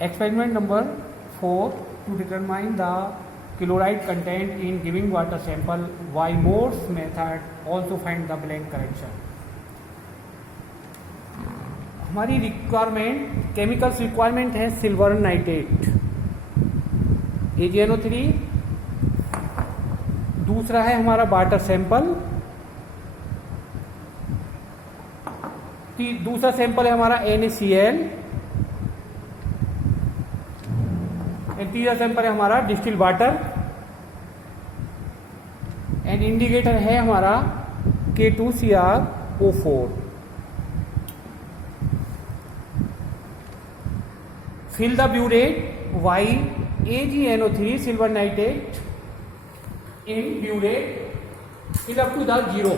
Experiment number 4, to determine the chloride content in giving water sample, while Morse method also find the blank correction. हमारी requirement, chemicals requirement है silver nitrate AgNO3, दूसरा है हमारा water sample, दूसरा sample है हमारा NaCl, तीसरा sample है हमारा डिस्टिल वाटर, एंड इंडिकेटर है हमारा K2CrO4. Fill the burette while AgNO3 silver nitrate in burette is up to the 0.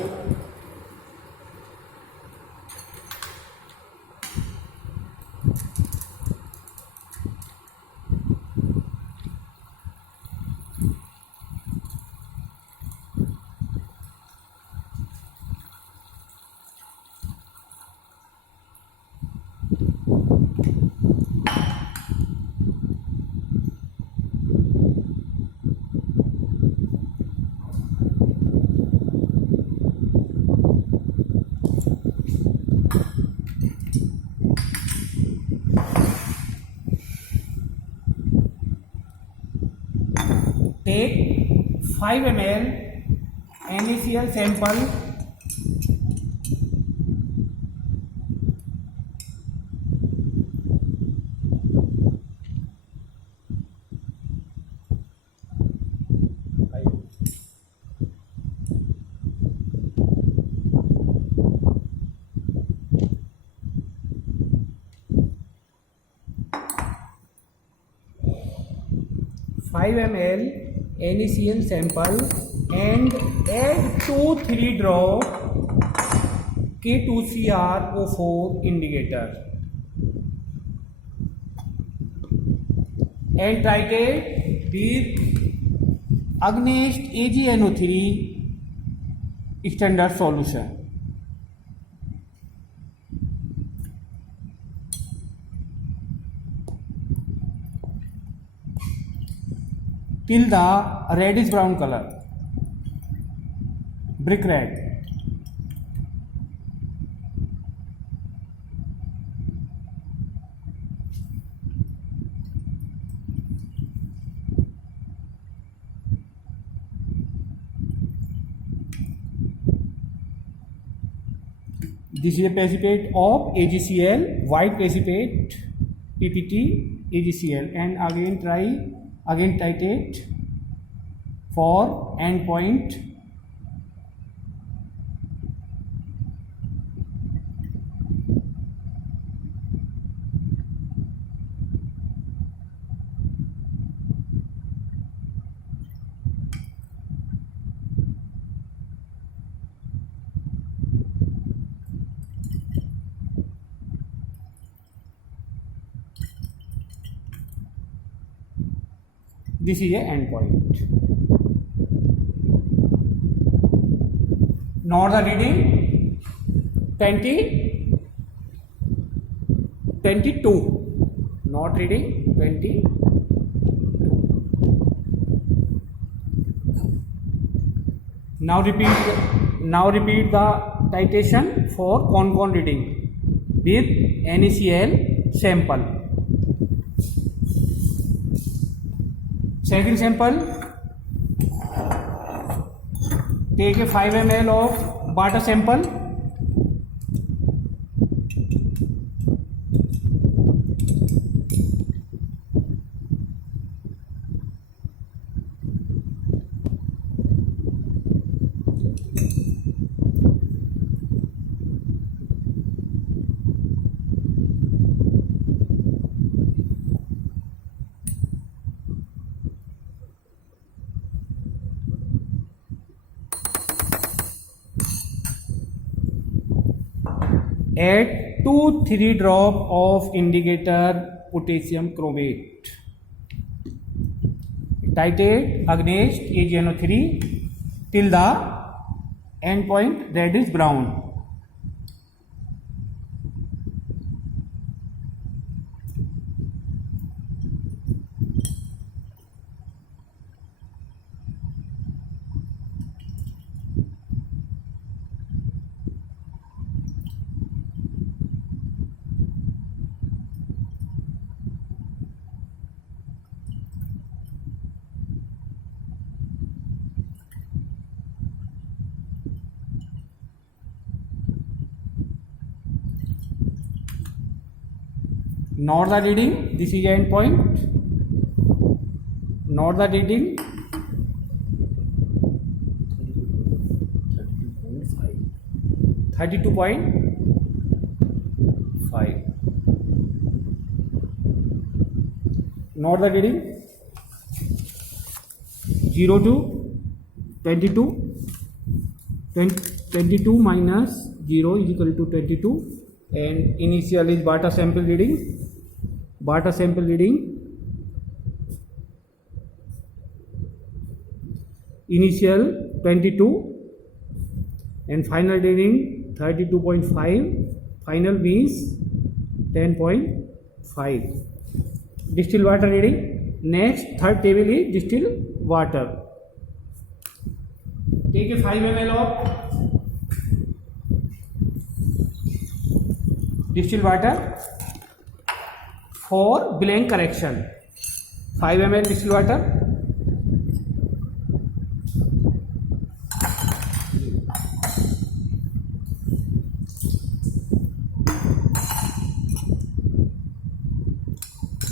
Take 5 ml NaCl sample ml NaCl sample and add 2-3 drop K2CrO4 indicator and titrate with against AgNO3 standard solution. Till the reddish brown color, brick red. This is a precipitate of AgCl, white precipitate PPT AgCl, and again titrate for endpoint this is a endpoint. Now the reading 22, not reading 20. Now repeat the titration for con reading with NaCl sample. Second sample, take a 5 ml of water sample, add 2-3 drop of indicator potassium chromate, titrate against AgNO3 till the endpoint reddish brown. Note the reading. This is end point. Note the reading. 32.5. Note the reading. 0 to 22. 22 minus 0 is equal to 22, and initial is Barta sample reading. Barta sample reading. Initial 22 and final reading 32.5. Final means 10.5. Distilled water reading. Next, third table is distilled water. Take a 5 ml of distilled water for blank correction. 5 ml distilled water.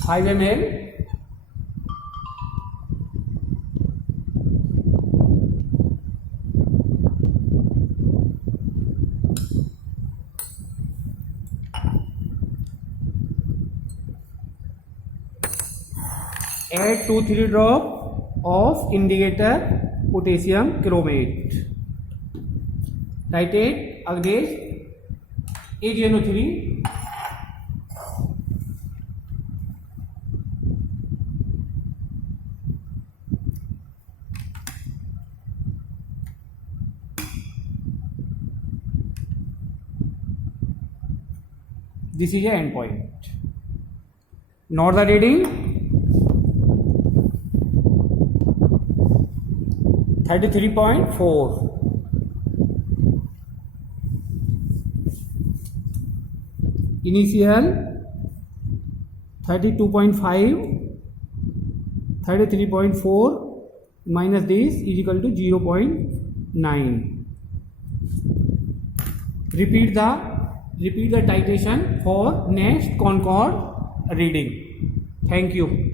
ml add 2-3 drop of indicator potassium chromate. Titrate against AgNO3. This is the end point. Note the reading. 33.4. Initial 32.5. 33.4 minus this is equal to 0.9. Repeat the titration for next Concord reading. Thank you.